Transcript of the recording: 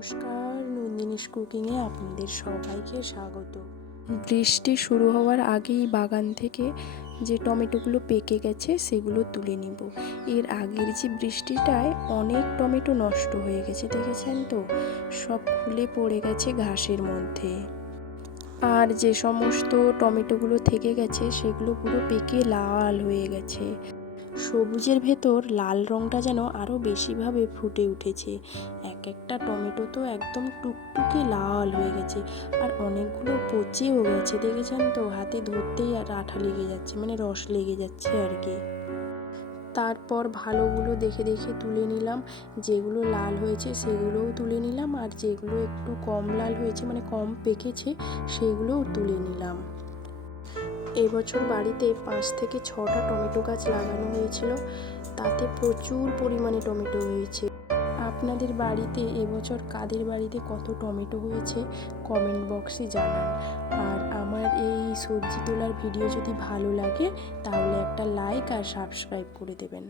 নমস্কার, নন্দিনীস কুকিংয়ে আপনাদের সবাইকে স্বাগত। বৃষ্টি শুরু হওয়ার আগেই বাগান থেকে যে টমেটোগুলো পেকে গেছে সেগুলো তুলে নিব। এর আগের যে বৃষ্টিটায় অনেক টমেটো নষ্ট হয়ে গেছে, দেখেছেন তো, সব খুলে পড়ে গেছে ঘাসের মধ্যে। আর যে সমস্ত টমেটোগুলো থেকে গেছে সেগুলো পুরো পেকে লাল হয়ে গেছে। সবুজের ভেতর লাল রঙটা যেন আরও বেশিভাবে ফুটে উঠেছে। এক একটা টমেটো তো একদম টুকটুকে লাল হয়ে গেছে, আর অনেকগুলো পচেও গেছে, দেখেছেন তো, হাতে ধরতেই আর আঠা লেগে যাচ্ছে, মানে রস লেগে যাচ্ছে আর কি। তারপর ভালোগুলো দেখে দেখে তুলে নিলাম, যেগুলো লাল হয়েছে সেগুলোও তুলে নিলাম, আর যেগুলো একটু কম লাল হয়েছে মানে কম পেকেছে সেগুলোও তুলে নিলাম। এবছর বাড়িতে 5 থেকে 6টা টমেটো গাছ লাগানো হয়েছিল, তাতে প্রচুর পরিমাণে টমেটো হয়েছে। আপনাদের বাড়িতে এবছর কাদের বাড়িতে কত টমেটো হয়েছে কমেন্ট বক্সে জানান। আর আমার এই সবজি তোলার ভিডিও যদি ভালো লাগে তাহলে একটা লাইক আর সাবস্ক্রাইব করে দেবেন।